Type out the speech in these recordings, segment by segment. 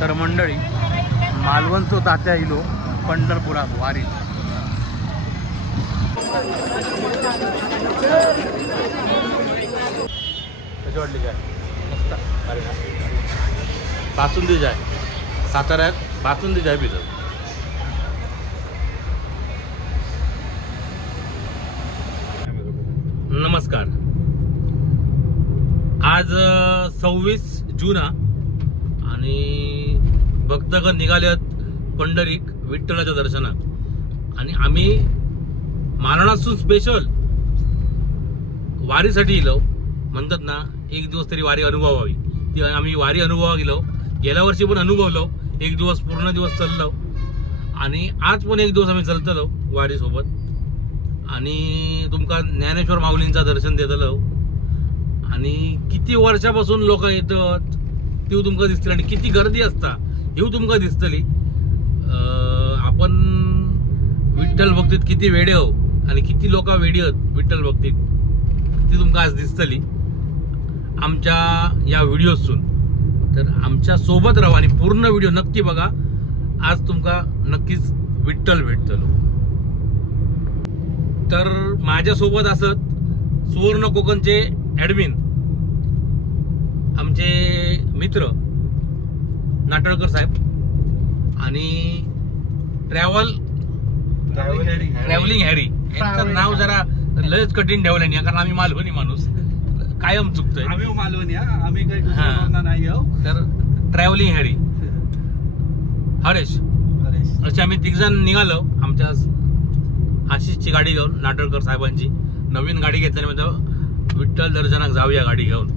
तर मंडळी मालवणचो तात्या इलो पंढरपुरात वारी. कशी वाटली काय? मस्त. अरे बासुंदी जाय साताऱ्यात बासुंदी जाय पिझ्झा. नमस्कार. आज 26 जून आणि भक्तगण निघालेत पंढरीक विठ्ठलाच्या दर्शनात आणि आम्ही मालवणातून स्पेशल वारीसाठी गेलो. म्हणतात ना एक दिवस तरी वारी अनुभवावी. ती आम्ही वारी अनुभवा गेलो. गेल्या वर्षी पण अनुभवलो. एक दिवस पूर्ण दिवस चाललो आणि आज पण एक दिवस आम्ही चलतलो वारीसोबत आणि तुमका ज्ञानेश्वर माऊलींचा दर्शन देतलो. आणि किती वर्षापासून लोक येतात ती तुमका दिसतील आणि किती गर्दी असता ही तुमका दिसतली. आपण विठ्ठल भक्तीत किती वेडे हो आणि किती लोक वेडी आहेत विठ्ठल भक्तीत ती तुमका आज दिसतली आमच्या या व्हिडिओतून. तर आमच्या सोबत राहा आणि पूर्ण व्हिडिओ नक्की बघा. आज तुमका नक्कीच विठ्ठल भेटतलो. तर माझ्यासोबत असत सुवर्ण कोकणचे ॲडमिन आमचे मित्र नाटळकर साहेब आणि ट्रॅव्हलिंग हॅरी यांचं नाव जरा लयच कठीण ठेवलं नाही कारण आम्ही मालवणी माणूस कायम चुकतोय. तर ट्रॅव्हलिंग हॅरी हरेश असे आम्ही तिघजण निघालो. आमच्या आशिषची गाडी घेऊन नाटळकर साहेबांची नवीन गाडी घेतल्यानंतर विठ्ठल दर्शनाक जाऊया गाडी घेऊन.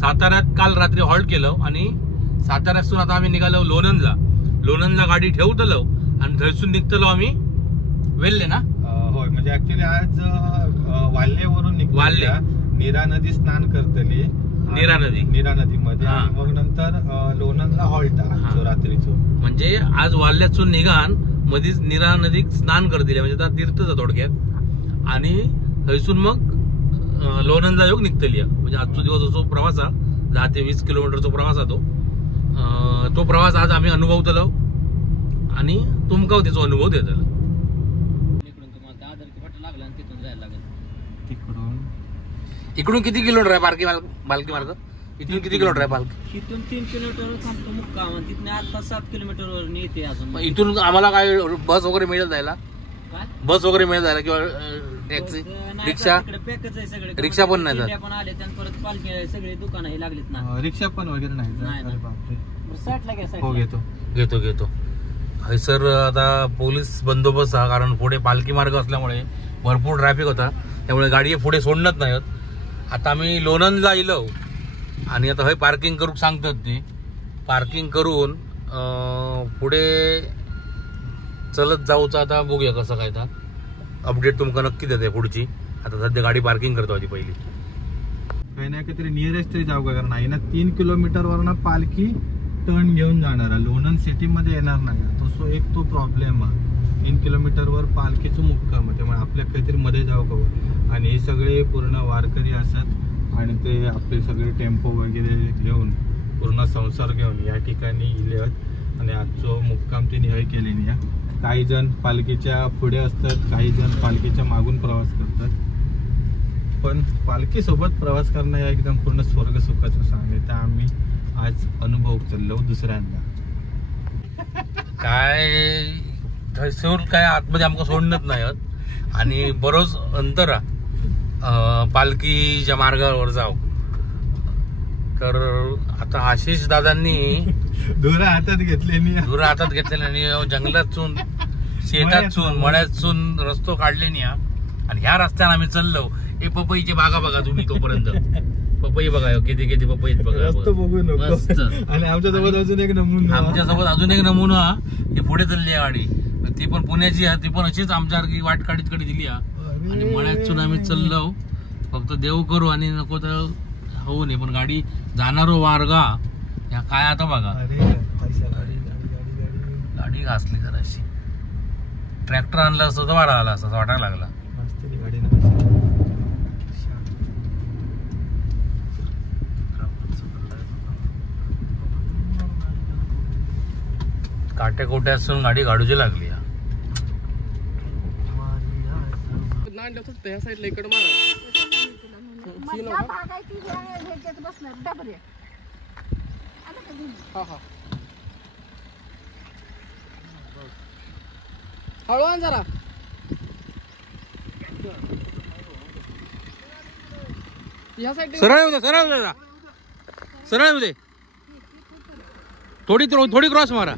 साताऱ्यात काल रात्री हॉल्ट केलं आणि साताऱ्यातून आता आम्ही निघालो लोणंदला गाडी ठेवतलो आणि थंयसून निघतलो आम्ही वेल्हे ना. होय म्हणजे ऍक्च्युली आज वाल्हेवरून वाल्हे नीरा नदी स्नान करतली. नीरा नदीमध्ये मग नंतर लोणंदला हॉल्ट रात्रीचो. म्हणजे आज वाल्ह्यातून निघान मधीच नीरा नदीत स्नान करतले म्हणजे त्या तीर्थच थोडक्यात आणि थंयसून मग लोणंदला योग निघतली. म्हणजे आजचा दिवस असो प्रवास 10 ते 20 किलोमीटरचा प्रवास तो प्रवास आज आम्ही अनुभवतलो आणि तुमका त्याचा अनुभव देतलो. इकडून किती किलोमीटर आहे बालकी मार्ग? इथून किती किलोमीटर आहे पालखी? इथून 3 किलोमीटर थांबतो मुक्काम आणि तिथून आता 7 किलोमीटरवर येते. अजून इथून आम्हाला काय बस वगैरे मिळेल जायला? बस वगैरे मिळेल जायला किंवा टॅक्सी रिक्षा? पॅकच आहे सगळे. रिक्षा पण नाही जात. पण आले त्यानं परत पालखी सगळे दुकान हे लागलीत ना. रिक्षा पण वगैरे नाही. घेतो सर. आता पोलीस बंदोबस्त हा कारण पुढे पालखी मार्ग असल्यामुळे भरपूर ट्रॅफिक होता त्यामुळे गाडी पुढे सोडणच नाही होत. आता आम्ही लोणंदला येलो आणि आता हे पार्किंग करू सांगतात ते. पार्किंग करून पुढे चलत जाऊचं आता बघूया कसं काय. आता अपडेट तुमका नक्की देते पुढची. आता सध्या गाडी पार्किंग करतो आधी पहिली. काही नाही काहीतरी नियरेस्ट तरी जाऊ का कारण आहे ना 3 किलोमीटरवर ना पालखी टर्न घेऊन जाणार. लोणंद सिटीमध्ये येणार नाही तो प्रॉब्लेम आहे. 3 किलोमीटरवर पालखीचं मुक्काम त्यामुळे आपल्या काहीतरी मध्ये जाऊ का. आणि हे सगळे पूर्ण वारकरी असतात आणि ते आपले सगळे टेम्पो वगैरे घेऊन पूर्ण संसार घेऊन या ठिकाणी इलेत आणि आजचं मुक्काम ते निहाय केले नाही. काही जण पालखीच्या पुढे असतात, काही जण पालखीच्या मागून प्रवास करतात. पण पालखी सोबत प्रवास करणं या एकदम पूर्ण स्वर्ग सुखाचं सांगितलं. आम्ही आज अनुभव चाललो दुसऱ्यांदा. काय थैसूर काय आतमध्ये आमका सोडणच नाही आणि बरोच अंतर पालखीच्या मार्गावर जाऊ. तर आता आशिष दादांनी धुरा हातात घेतलेली आणि जंगलातून शेतातून मळ्यातून रस्तो काढले नाही आणि ह्या रस्त्याने आम्ही चाललो. हे पपईची बागा बघा तुम्ही तोपर्यंत. पपई बघा किती पपई बघा. आणि आमच्यासोबत अजून एक नमुना हे पुढे चालली आहे गाडी. ती पण पुण्याची आहे. ती पण अशीच आमच्यासारखी वाट काढीत दिली आणि मळ्यातून आम्ही चाललो. फक्त देव करू आणि नको तर होऊ नये. पण गाडी जाणारो मार्गा या काय आता बघा. गाडी घासली जराशी. ट्रॅक्टर आणला असतं तर वाढा आला असं वाटायला लागला. काट्याकोट्यासून गाडी काढूची लागली ह्या साईडला इकडे हळू जरा ह्या साईड सरळ येऊ दे, सरळ येऊ दे, सरळ येऊ दे. थोडी क्रॉस मारा.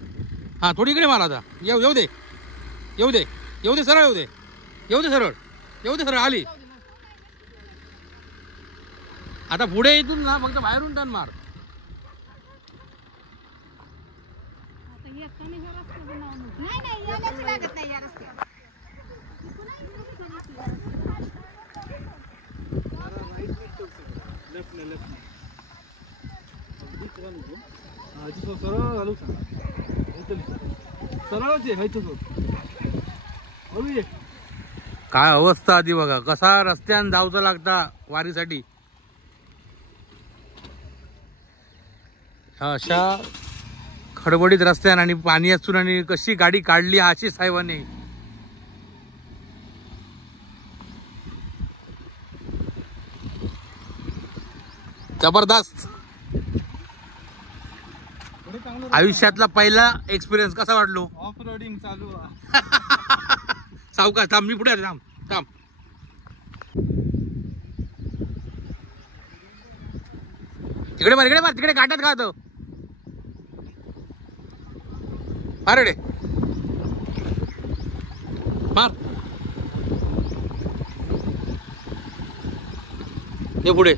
हा थोडी इकडे मारा आता. येऊ दे, येऊ दे, येऊ दे, सरळ येऊ दे, येऊ दे, सरळ येऊ दे, सरळ आली. आता पुढे इथून ना फक्त बाहेरून टर्न मार. काय अवस्था आधी बघा, कसा रस्त्यान जाऊचा लागता वारीसाठी. अशा खडबडीत रस्त्यान आणि पाणी असून आणि कशी गाडी काढली आशिष साहेबांनी. जबरदस्त. आयुष्यातला पहिला एक्सपिरियन्स कसा वाटलो? ऑफ रोडिंग चालू. सावकाश थांब, मी पुढे थांब थांब. इकडे मार, इकडे मार, तिकडे काटत का तो मार, इकडे मार. ये पुढे.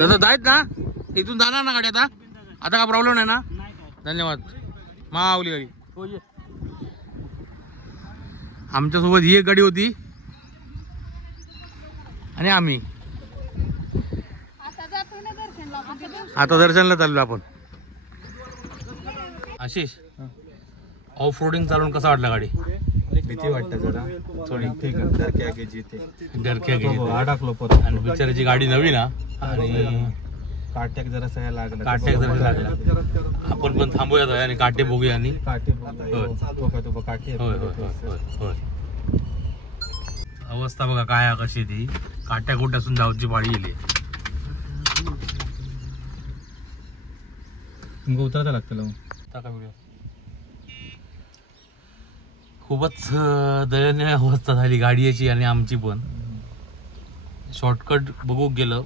जायत ना इथून जाणार ना गाडी आता. आता का प्रॉब्लेम नाही ना? धन्यवाद. माऊली गाडी आमच्यासोबत ही एक गाडी होती आणि आम्ही आता दर्शनला चाललो आपण. आशिष, ऑफ रोडिंग चालवून कसा वाटला गाडी? भीती वाटतं जरा थोडी. ठीक आहे, डरक्या डरक्या अडकलो परत. आणि बिचाराची गाडी नवी ना आणि काट्याक जरा सह्या लागला. काट्याक जरा लागला. आपण पण थांबूयात आणि काटे बघूया. आणि काटे होय होय होय होय. अवस्था बघा काय कशी ती. काट्या कोट्यासून जाऊची पाळी गेली. तुमका उतरता लागतं. खूपच दयनीय अवस्था झाली गाडीची आणि आमची पण. शॉर्टकट बघू गेलं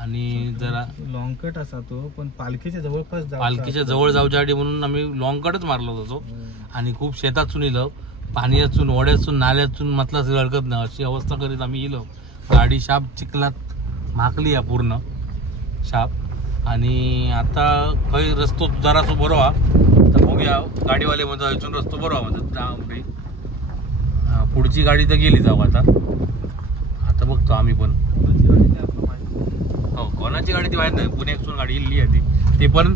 आणि जरा लॉंग कट असा तो, पण पालखीच्या जवळपास पालखीच्या जवळ जाऊच्यासाठी म्हणून आम्ही लॉंग कटच मारलो होतो. आणि खूप शेतातून इलं, पाणी असून, ओढ्यातून, नाल्यातून म्हटलं सगळं अडकत नाही अशी अवस्था करीत आम्ही इलो. गाडी शाप चिखलात माकली आहे पूर्ण शाप. आणि आता काही रस्तो जरासो बरो हा तर बघूया. गाडीवाले म्हणतात इथून रस्तो बरो हा म्हणतात. पुढची गाडी तर गेली जाऊ आता. आता बघतो आम्ही पण. हो, कोणाची गाडी ती माहीत नाही. पुण्यातून गाडी इल्ली आहे ती पण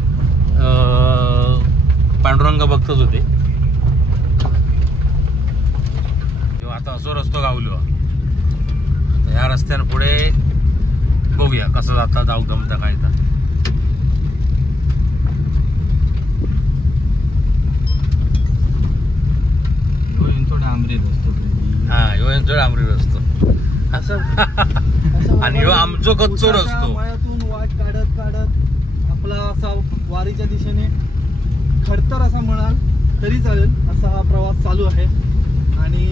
पांडुरंग बघतच होते. आता असो रस्तो गावलो. या रस्त्यानं पुढे बघूया कसं जाता जाऊ जमता काय. तर डांबरी रस्तो. हा, ह्यो यांचो डांबरी रस्तो आणि ह्यो आमचो कच्चो रस्तो. मळ्यातून वाट काढत काढत आपला असा वारीच्या दिशेने खडतर असा म्हणाल तरी चालेल असा हा प्रवास चालू आहे. आणि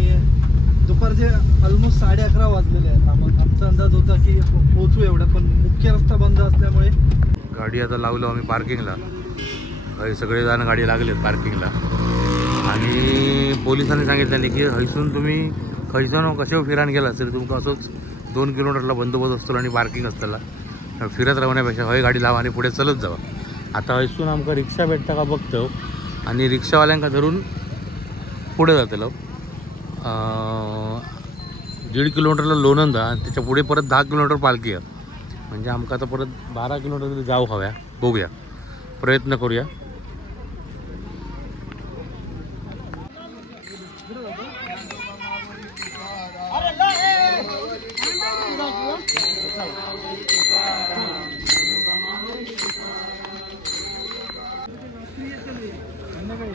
दुपारचे ऑलमोस्ट 11:30 वाजलेले आहेत. आमचा अंदाज होता की पोहोचू एवढं, पण मुख्य रस्ता बंद असल्यामुळे गाडी आता लावलो आम्ही पार्किंगला. सगळे जण गाडी लागलेत पार्किंगला. आणि पोलिसांनी सांगितलं की हैसून तुम्ही खैसून कशा फिरान गेला तरी तुमका असंच 2 किलोमीटरला बंदोबस्त असतो आणि पार्किंग असताना फिरत राहण्यापेक्षा हय गाडी लावा आणि पुढे चलत जावा. आता हैसून आमका रिक्षा भेटता का बघतो आणि रिक्षावाल्यांका धरून पुढे जातलो. 1.5 किलोमीटरला लोणंदा आणि त्याच्या पुढे परत 10 किलोमीटर पालखी आहे. म्हणजे आमका आता परत 12 किलोमीटर जाऊ हव्या. बघूया, प्रयत्न करूया.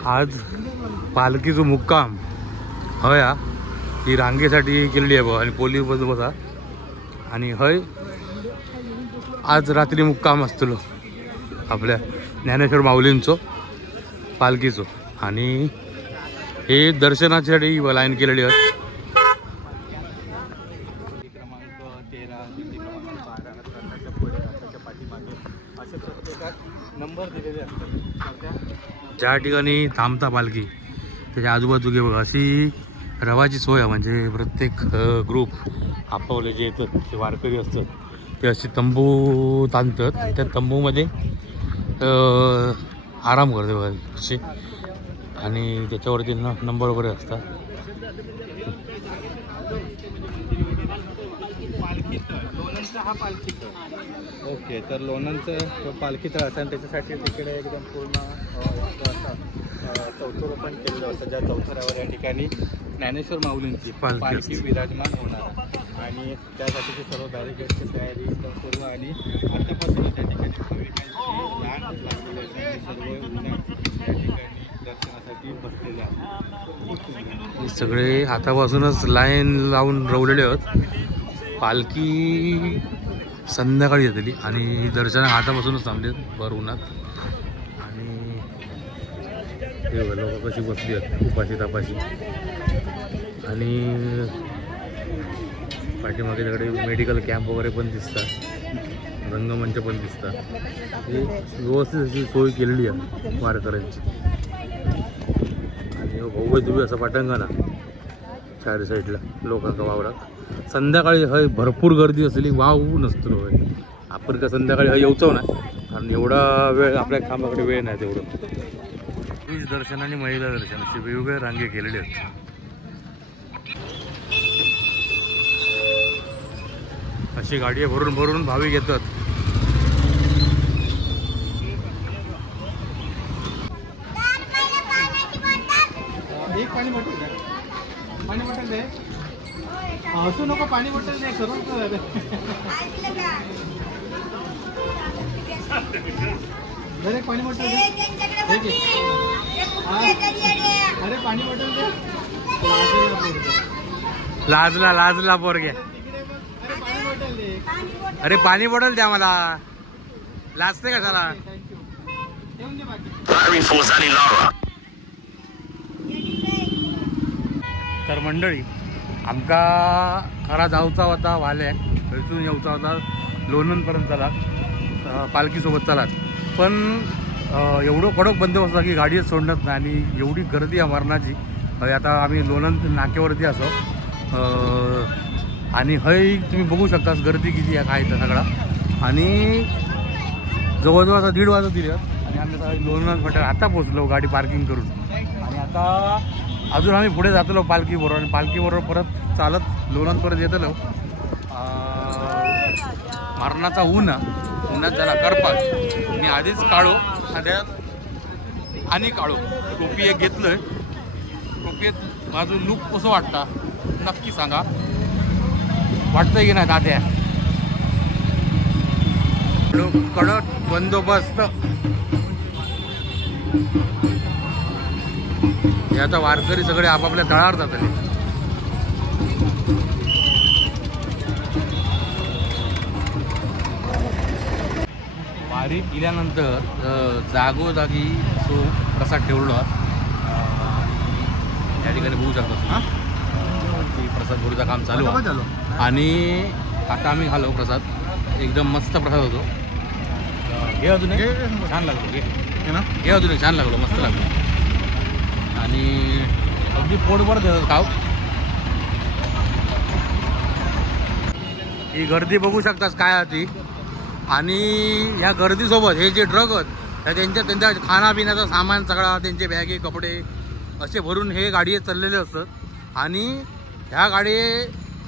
आज पालखीचं मुक्काम हया ही रांगेसाठी केलेली आहे बघा आणि पोलीस बसा आणि हय आज रात्री मुक्काम असतलो आपल्या ज्ञानेश्वर माऊलींचो पालखीचो आणि हे दर्शनासाठी लाईन केलेली आहे. क्रमांक 13 दिंडी क्रमांक 12 रथाच्या पुढे रथाच्या पाठीमागे असे प्रत्येकात नंबर दिलेले असतात. ज्या ठिकाणी थांबता पालखी त्याच्या आजूबाजू घे बघा अशी रवाची सोय आहे. म्हणजे प्रत्येक ग्रुप आपावले जे येतात ते वारकरी असतात ते अशी तंबू ताणतात. त्या तंबूमध्ये आराम करते बघा असे आणि त्याच्यावरती नंबर वगैरे असतात. लोणंदचा हा पालखी तळ. ओके, तर लोणंदचं पालखी तळ असं आणि त्याच्यासाठी तिकडे एकदम पूर्ण चौथरोपण केलेलं असतं. ज्या चौथऱ्यावर या ठिकाणी ज्ञानेश्वर माऊलींची पालखी विराजमान होणार आणि त्यासाठीची सर्व बॅरिकेडची तयारी एकदम पूर्व आणि आतापासूनच त्या ठिकाणी भाविकांची लाट लागलेली असते. सर्व उन्हात त्या ठिकाणी दर्शनासाठी बसलेले आहेत. सगळे आतापासूनच लाईन लावून रवलेले आहेत. पालखी संध्याकाळी येतली आणि दर्शना आतापासूनच थांबले भर उन्हात आणि हे लोक कशी बसली आहेत उपाशी तापाशी आणि पाठीमागे तिकडे मेडिकल कॅम्प वगैरे पण दिसतात, रंगमंच पण दिसतात. हे व्यवस्थित अशी सोय केलेली आहे वारकऱ्यांची आणि भव्य दिव्य असं पटांगण चारी साईडला लोकांचा वावरात. संध्याकाळी हय भरपूर गर्दी असली वाव नसतो होय. आपण का संध्याकाळी हय येऊचो ना कारण एवढा वेळ आपल्या कामाकडे वेळ नाही तेवढं. पुरुष दर्शन आणि महिला दर्शन असे वेगवेगळे रांगे केलेले आहेत. अशी गाडी भरून भरून भाविक येतात. एक पाणी बॉटल द्या, पाणी बॉटल दे. हसू नको, पाणी बॉटल नाही करून एक पाणी बॉटल दे. अरे पाणी बॉटल दे. लाजला पोरगे. अरे पाणी बॉटल द्या मला. लाजते का त्याला. तर मंडळी आमका खरा जाऊचा होता वाल्याक थंयसून येऊचा होता लोणंदपर्यंत चला पालखीसोबत चलात पण एवढं कडक बंदोबस्त की गाडी सोडत नाही आणि एवढी गर्दी आहे मरणाची. आता आम्ही लोणंद नाक्यावरती असो आणि हय तुम्ही बघू शकता गर्दी किती आहे काय तर सगळा आणि जवळजवळ आता 1:30 वाजत दिले आणि आम्ही आता लोणंद फाट्यावर आता पोहोचलो गाडी पार्किंग करून आणि आता अजून आम्ही पुढे जातलो पालखीबरोबर आणि पालखीबरोबर परत चालत लोणंदपर्यंत येतलो. मरणाचा उन्हात झाला करपात मी आधीच काढो सध्यात आणि काढो टोपी एक घेतलोय. टोपीत माझं लुक कसं वाटता नक्की सांगा. वाटतंय की नाही दाद्या. कडक बंदोबस्त. हे आता वारकरी सगळे आपापल्या तळावर जातले. वारी केल्यानंतर जागोजागी तो प्रसाद ठेवला या ठिकाणी बघू शकतो. प्रसाद भरूचं काम चालू आहे आणि आता आम्ही खालो प्रसाद. एकदम मस्त प्रसाद होतो. हे अजून छान लागलो. हे अजून छान लागलो मस्त लागलो आणि अगदी पोटभर देतात खाव. ही गर्दी बघू शकतास काय आहे ती आणि ह्या गर्दीसोबत हे जे ट्रक आहेत त्यांच्या खाण्यापिण्याचा सामान सगळा त्यांचे बॅगे कपडे असे भरून हे गाडी चाललेले असतात आणि ह्या गाडी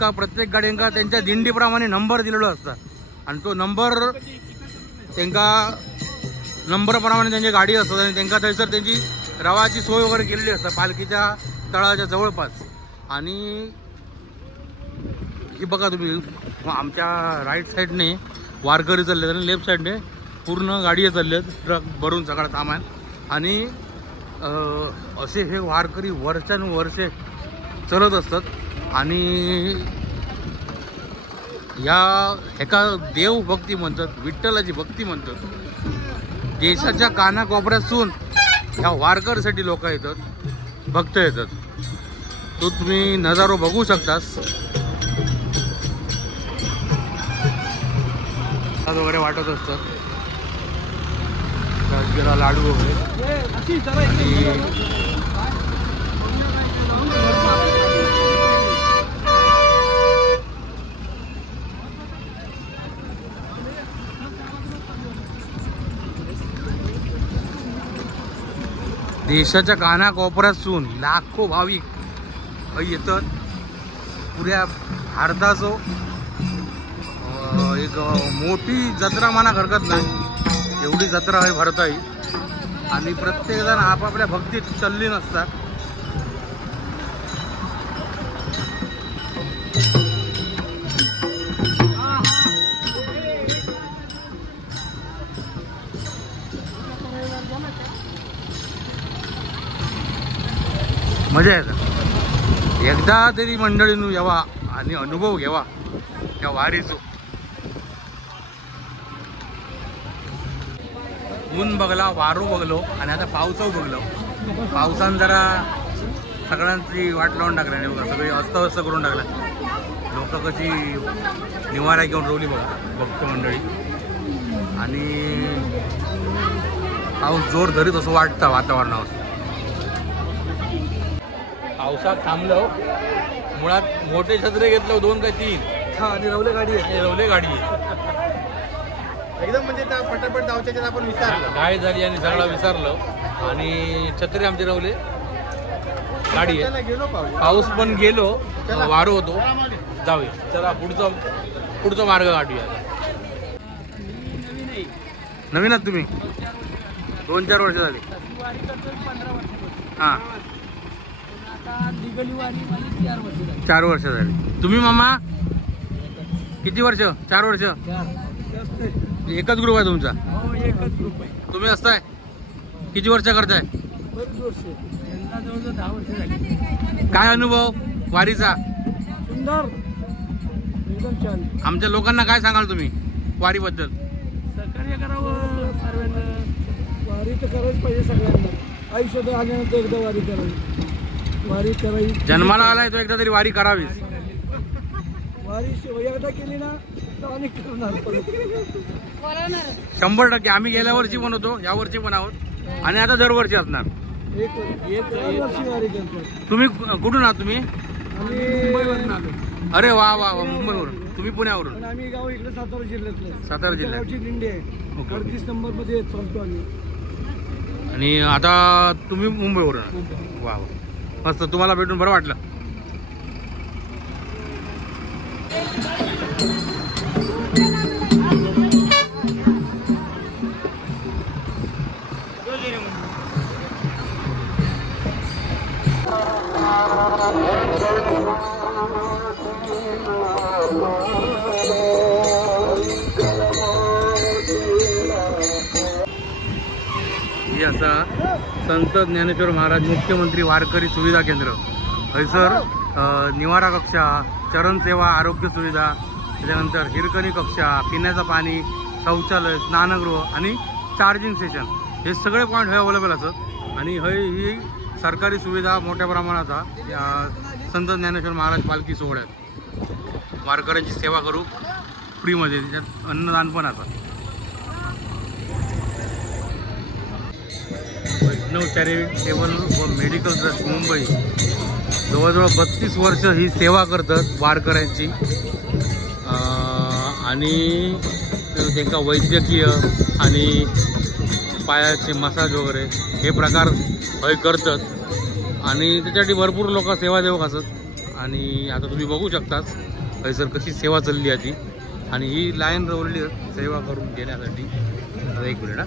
का प्रत्येक गाड्यांका त्यांच्या दिंडीप्रमाणे नंबर दिलेलो असतात आणि तो नंबरप्रमाणे त्यांची गाडी असतात आणि त्यांना थंयसर त्यांची रवाची सोय वगैरे केलेली असते पालखीच्या तळाच्या जवळपास. आणि ही बघा तुम्ही आमच्या राईट साईडने वारकरी चालले आणि लेफ्ट साईडने पूर्ण गाडी चालले आहेत ट्रक भरून सगळा सामान आणि असे हे वारकरी वर्षानुवर्षे चलत असतात आणि या एका देवभक्ती म्हणतात, विठ्ठलाची भक्ती म्हणतात. देशाच्या कानाकोपऱ्यातून ह्या वारकरीसाठी लोक येतात, भक्त येतात. तो तुम्ही नजारो बघू शकतास. वगैरे वाटत असतात, राजगिरा लाडू वगैरे. देशाच्या कानाकोपऱ्यातून लाखो भाविक येतात. पुऱ्या भारताचो एक मोठी जत्रा म्हणा हरकत नाही, एवढी जत्रा आहे भरताई. आणि प्रत्येक जण आपापल्या भक्तीत तल्लीन असतात. मजा येतं. एकदा तरी मंडळींनो यावा आणि अनुभव घ्यावा या वारीचो. ऊन बघला, वारू बघलो आणि आता पावसाव बघलो. पावसान जरा सगळ्यांची वाट लावून टाकला नाही बघा, सगळी अस्तव्यस्त करून टाकला. लोक कशी निवारा घेऊन रोवली बघतात भक्त मंडळी. आणि पाऊस जोर धरीत असं वाटतं वातावरणावर. पावसात थांबलो, मुळात मोठे छत्रे घेतलं 2 का 3 आणि रवले गाडी एकदम म्हणजे त्या पटापट जाऊच्या आपण विचारलं, काय झाली आणि सगळं विसरलो. आणि छत्री आमचे रवले गाडी आहे. गेलो पाऊस पण गेलो, वारू होतो. जाऊया चला, पुढचा मार्ग गाठूया. नवीन आहात तुम्ही? 2-4 वर्ष झाली. हां, 4 वर्ष झाली. तुम्ही मामा किती वर्ष? 4 वर्ष. एकच ग्रुप आहे तुमचा? एकच ग्रुप आहे. तुम्ही असताय किती वर्ष करताय? 10 वर्ष झाली. काय अनुभव वारीचा? सुंदर, एकदम छान. आमच्या लोकांना काय सांगाल तुम्ही वारीबद्दल? सहकार्य करावं सर्वांना. वारी तर करायच पाहिजे सगळ्यांना. आयुष्यात आल्यानंतर एकदा वारी करावी. वारी करावी. जन्माला आलाय तो एकदा तरी वारी करावीच. वारी एकदा केली ना तर अनेक करणार. 100% आम्ही गेल्या वर्षी पण होतो, या वर्षी पण आहोत आणि आता दरवर्षी असणार. एक वर्षी वारी करतो. तुम्ही कुठून आहात? तुम्ही? मुंबईवरून आलो. अरे वा वा, मुंबईवरून. तुम्ही पुण्यावरून? आम्ही गाव इकडे सातारा जिल्ह्यातलं. सातारा जिल्ह्यात. दिंडी आहे. 38 नंबर मध्ये चालतो आम्ही. आणि आता तुम्ही मुंबईवरून? वा वा, मस्त. तुम्हाला भेटून बरं वाटलं. ही आता संत ज्ञानेश्वर महाराज मुख्यमंत्री वारकरी सुविधा केंद्र. हयसर निवारा कक्षा, चरण सेवा, आरोग्य सुविधा, त्याच्यानंतर हिरकणी कक्षा, पिण्याचं पाणी, शौचालय, स्नानगृह आणि चार्जिंग स्टेशन हे सगळे पॉईंट हे अवेलेबल असतात. आणि ही सरकारी सुविधा मोठ्या प्रमाणाचा या संत ज्ञानेश्वर महाराज पालखी सोहळ्यात वारकऱ्यांची सेवा करू फ्रीमध्ये. त्याच्यात अन्नदान पण असतं. वैष्णव चॅरिटेबल व मेडिकल ट्रस्ट मुंबई जवळजवळ 32 वर्ष ही सेवा करतात वारकऱ्यांची. आणि त्यांना वैद्यकीय आणि पायाचे मसाज वगैरे हे प्रकार हे करतात. आणि त्याच्यासाठी भरपूर लोक सेवा देवक असतात. आणि आता तुम्ही बघू शकताच हयसर कशी सेवा चालली आहे ती. आणि ही लाईन रवली सेवा करून घेण्यासाठी. एक मिनिट.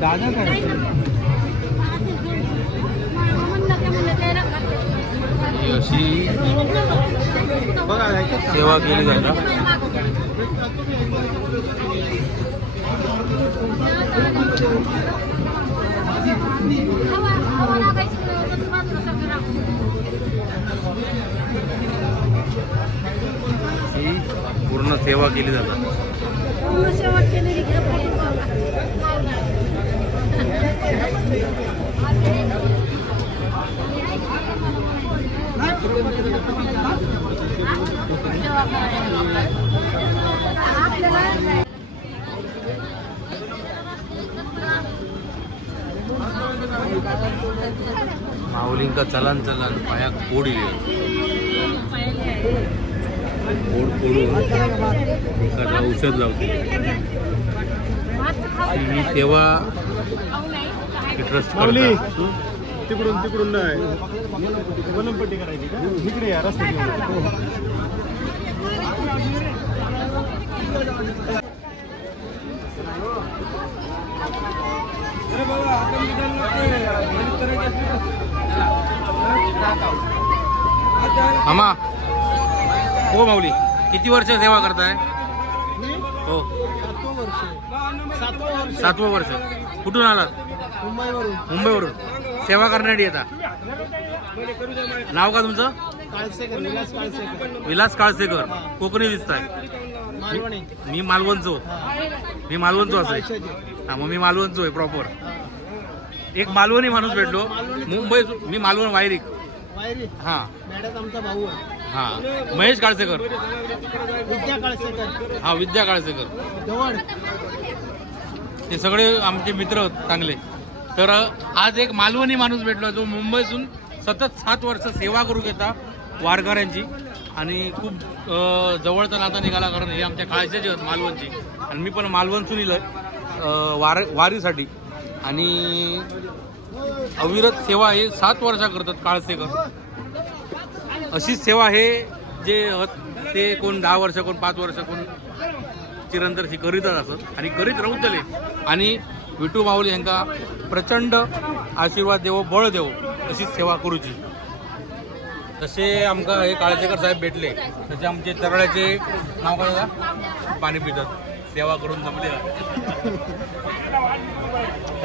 दादा काय अशी सेवा केली जाते. ही पूर्ण सेवा केली जातात. माऊलींका चलन चलन पाया कोड कोड फोडून एखादा औषध लावते. ही सेवा ट्रस्ट करतात. तिकडून तिकडून नाही वलंपट्टी करायची का इकडे या रस्त्यात. मामा हो माऊली किती वर्ष सेवा करताय? हो 7वं वर्ष. कुठून आलात? मुंबईवरून सेवा करण्यासाठी येता. नाव का तुमचं? विलास काळसेकर. कोकणी दिसताय. मी मालवणचो. मी मालवणचो असाय. हा मग मी मालवणचो आहे प्रॉपर. एक मालवणी माणूस भेटलो मुंबई. मी मालवण वायरी. हा आमचा भाऊ हा महेश काळसेकर. विद्या काळसेकर. हा विद्या काळसेकर. जवळ ते सगळे आमचे मित्र होते चांगले. तर आज एक मालवणी माणूस भेटलो जो मुंबईतून सतत 7 वर्ष सेवा करू घेता वारकऱ्यांची. आणि खूप जवळचा नाता निघाला कारण हे आमच्या काळशाचे आहेत मालवणची. आणि मी पण मालवणसून इलोय वारीसाठी. आणि अविरत सेवा हे 7 वर्ष करतात काळसेकर. अशीच सेवा हे जे ते कोण 10 वर्ष कोण 5 वर्ष कोण चिरंतरशी करीतच असत आणि करीत राहतले. आणि विठू माऊली यांका प्रचंड आशीर्वाद देवो बळ देवो अशीच सेवा करूची. तसे आमका हे काळसेकर साहेब भेटले तसे आमचे तरळ्याचे नाव काय का पाणी पितात सेवा करून जमले.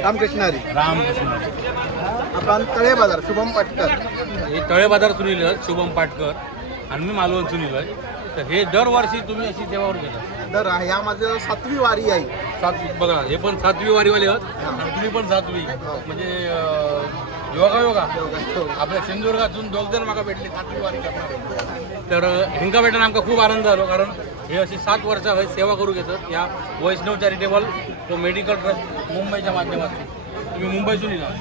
रामकृष्णारी. आपण तळे बाजार शुभम पाटकर. हे तळे बाजार सुनील शुभम पाटकर आणि मी मालवण सुनील आहे. तर हे दरवर्षी तुम्ही अशी सेवावर घेता. तर ह्या माझं 7वी वारी आहे. 7वी बघा हे पण 7वी वारीवाले आहेत आणि तुम्ही पण 7वी. म्हणजे योगा आपल्या सिंधुदुर्गातून 2 जण माका भेटले 7वी वारी करणार. तर हेंका भेटून आमका खूप आनंद झालो कारण हे अशी 7 वर्ष सेवा करू घेतात या वैष्णव चॅरिटेबल तो मेडिकल ट्रस्ट मुंबईच्या माध्यमातून. तुम्ही मुंबईतून येणार?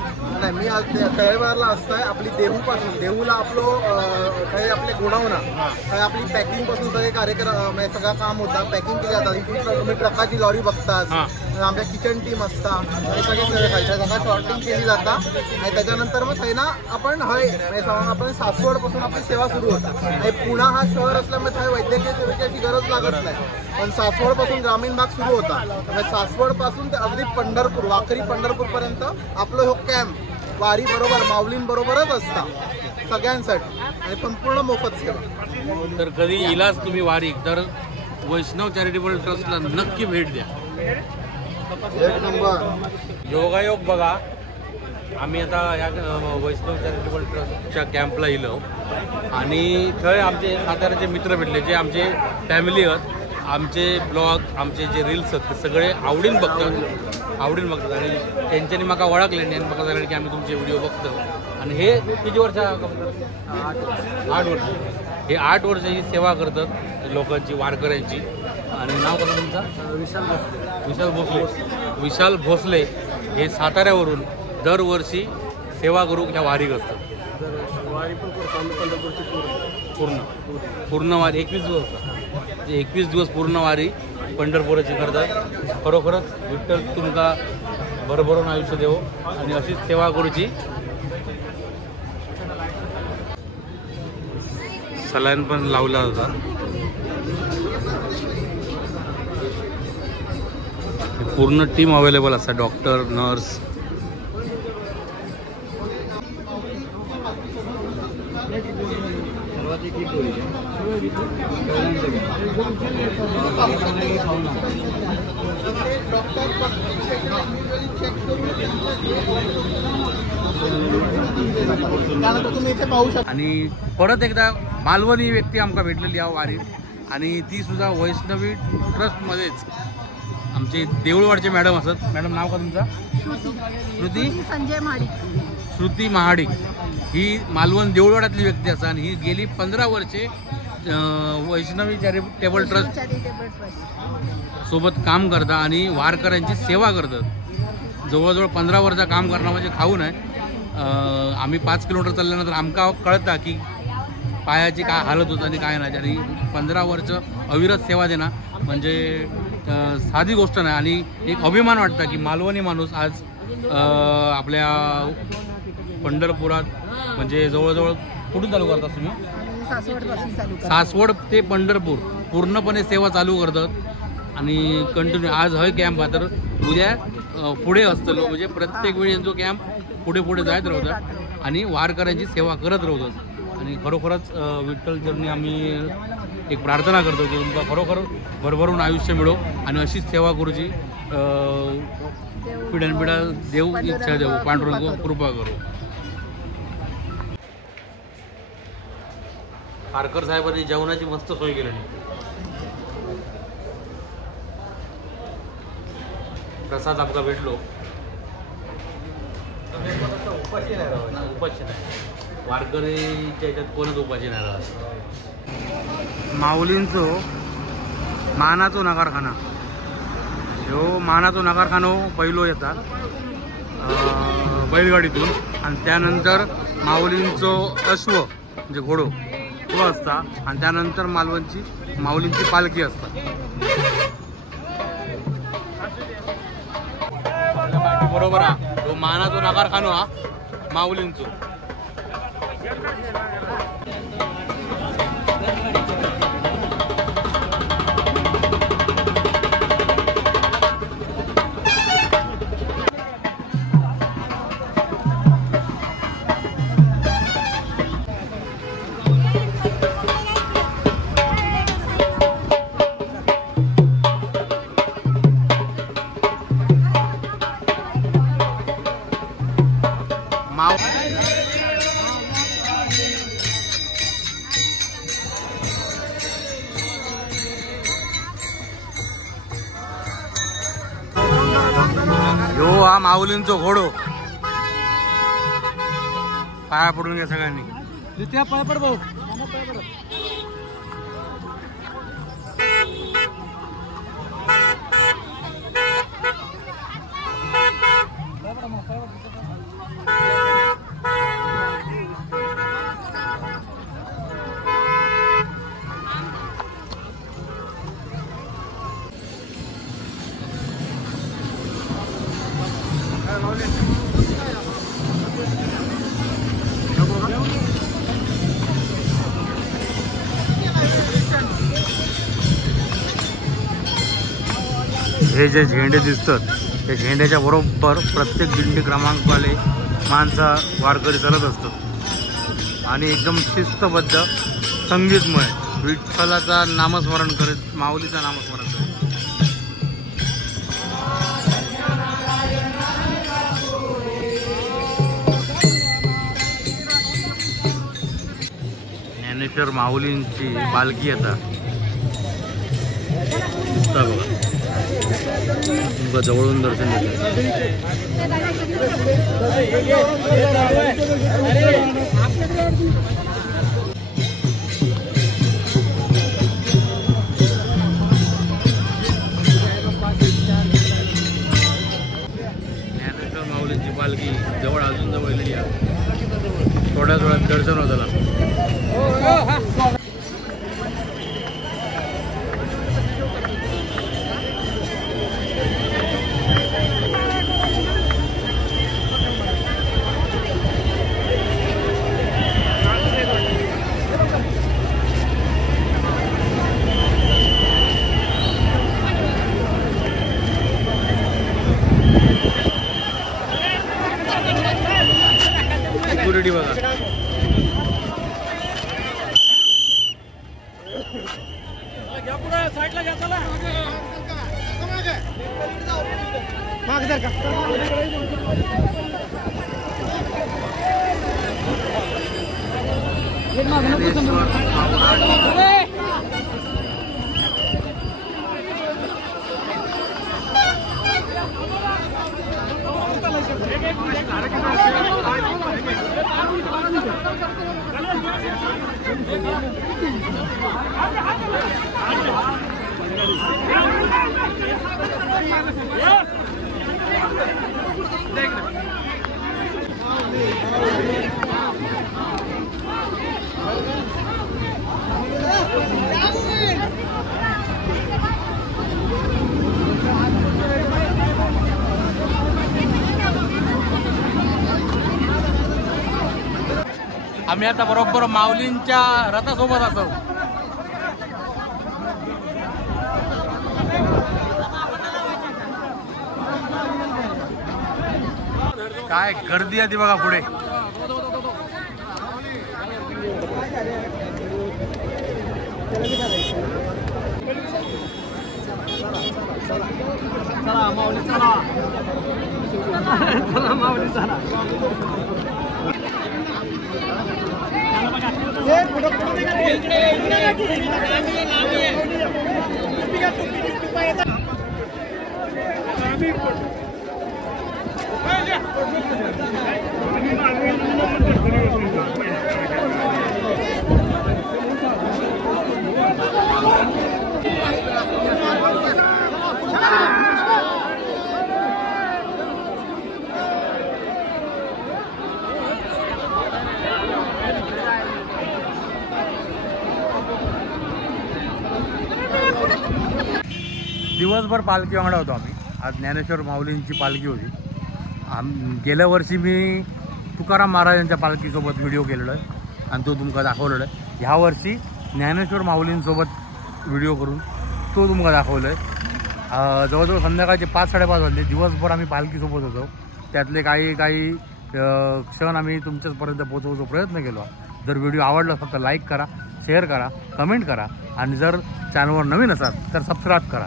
नाही मी आज तळेबाजारला असताय. आपली देहूपासून देहूला काही आपले गोडाऊन काही आपली पॅकिंग पासून सगळे कार्यक्रम म्हणजे सगळं काम होता. पॅकिंग केली जातात. तुम्ही ट्रकाची लॉरी बघतात. आमच्या किचन टीम असता हे सगळे सगळं शॉर्टिंग केली जाता. आणि त्याच्यानंतर मग थंय ना आपण आपण सासवड पासून आपली सेवा सुरू होता. आणि पुणा हा शहर असल्यामुळे थंय वैद्यकीय सेवेची गरज लागत नाही. पण सासवड पासून ग्रामीण भाग सुरू होता. म्हणजे सासवड पासून ते अगदी पंढरपूर वाकरी पंढरपूर पर्यंत आपलं हो कॅम्प वारी बरोबर माऊलीं बरोबरच असता सगळ्यांसाठी आणि संपूर्ण मोफत सेवा. तर कधी इलाज तुम्ही वारी तर वैष्णव चॅरिटेबल ट्रस्टला नक्की भेट द्या. 1 नंबर. योगायोग बघा. आम्ही आता या वैष्णव चॅरिटेबल ट्रस्टच्या कॅम्पला येलो आणि थंय आमचे साताऱ्याचे मित्र भेटले जे आमचे फॅमिली आहेत. आमचे ब्लॉग आमचे जे रील्स आहेत ते सगळे आवडीन बघतात आणि त्यांच्यानी म्हाका ओळखले आणि म्हाका झालं की आम्ही तुमचे व्हिडिओ बघतो. आणि हे किती वर्ष 8 वर्ष. हे 8 वर्ष ही सेवा करतात लोकांची वारकऱ्यांची. आणि नाव कसं तुमचं? विशाल भोसले. विशाल भोसले हे साताऱ्यावरून दरवर्षी सेवा करू ह्या वारीक असतात. पूर्ण वारी 21 दिवस. 21 दिवस पूर्ण वारी पंढरपुराची करतात. खरोखरच विठ्ठल तुमका भरभरून आयुष्य देवो आणि अशीच सेवा करूची. सलाईन पण लावला होता. पूर्ण टीम अवेलेबल असता. डॉक्टर नर्स सर्वात एक आणि परत एकदा मालवणी व्यक्ती आमका भेटलेली आहे वारीत आणि ती सुद्धा वैष्णवी ट्रस्टमध्येच आमचे देऊळवाडचे मॅडम असत. मॅडम नाव का तुमचा? श्रुती संजय महाडिक. श्रुती महाडिक ही मालवण देऊळवाड्यातली व्यक्ती असा आणि ही गेली 15 वर्षे वैष्णवी चॅरिटेबल ट्रस्ट सोबत काम करता आणि वारकऱ्यांची सेवा करतात. जवळजवळ 15 वर्ष काम करणं म्हणजे खाऊन आहे. आम्ही 5 किलोमीटर चालल्यानंतर आमका कळता की पायाची काय हालत होत आणि काय नाही. आणि 15 वर्ष अविरत सेवा देणं म्हणजे साधी गोष्ट नाही आणि एक अभिमान वाटतं की मालवणी माणूस आज आपल्या पंढरपुरात म्हणजे जवळजवळ कुठून चालू करतात तुम्ही? सासवड ते पंढरपूर पूर्णपणे सेवा चालू करतात आणि कंटिन्यू आज हय कॅम्प आहे तर उद्या पुढे असतं म्हणजे प्रत्येक वेळी जो कॅम्प पुढे पुढे जात राहतात आणि वारकऱ्यांची सेवा करत राहतात. आणि खरोखरच विठ्ठल चरणी आम्ही एक प्रार्थना करतो की तुमका खरोखर भरभरून आयुष्य मिळो आणि अशीच सेवा करूची पिढ्यानपिढ्या देव इच्छा देऊ पांडुरंग कृपा करू. खारकर साहेबांनी जेवणाची मस्त सोय केली. प्रसाद आपला भेटलो. उपाशी नाही वारकरीच्या याच्यात कोणच उपाशी नाही राहत. माऊलींचो मानाचो नगारखाना ह्यो मानाचो नगारखानो पहिलो येता बैलगाडीतून आणि त्यानंतर माऊलींचो अश्व म्हणजे घोडो तो असता आणि त्यानंतर माऊलींची पालखी असता. बरोबर हा तो मानाचो नगारखानो हा माऊलींचो. ह्यो हा माऊलींचो घोडो. पाया पडून घ्या सगळ्यांनी. त्या पाय पड भाऊ. हे जे झेंडे दिसतात त्या झेंड्याच्या बरोबर प्रत्येक दिंडी क्रमांकवाले माणसं वारकरी चालत असतात आणि एकदम शिस्तबद्ध संगीतमय विठ्ठलाचा नामस्मरण करीत माऊलीचा नामस्मरण करीत. ज्ञानेश्वर माऊलींची पालखी येतात बघा. जवळून दर्शन ज्ञानेश्वर माऊलींची पालखी जवळ अजून जवळ थोड्याच वेळात दर्शन होतं. आम्ही आता बरोबर माऊलींच्या रथासोबत असो. काय गर्दी आहे ती बघा पुढे. दिवसभर पालखी वांगडा होतो आम्ही. आज ज्ञानेश्वर माऊलींची पालखी होती. गेल्या वर्षी मी तुकाराम महाराजांच्या पालखीसोबत व्हिडिओ केलेला आहे आणि तो तुमका दाखवलेला आहे. ह्या वर्षी ज्ञानेश्वर माऊलींसोबत व्हिडिओ करून तो तुमका दाखवलं आहे. जवळजवळ संध्याकाळचे 5-5:30 वाजले. दिवसभर आम्ही पालखीसोबत होतो. त्यातले काही क्षण आम्ही तुमच्यापर्यंत पोहोचवण्याचा प्रयत्न केला. जर व्हिडिओ आवडला फक्त लाईक करा, शेअर करा, कमेंट करा आणि जर चॅनलवर नवीन असाल तर सबस्क्राईब करा.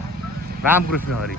रामकृष्ण हरी.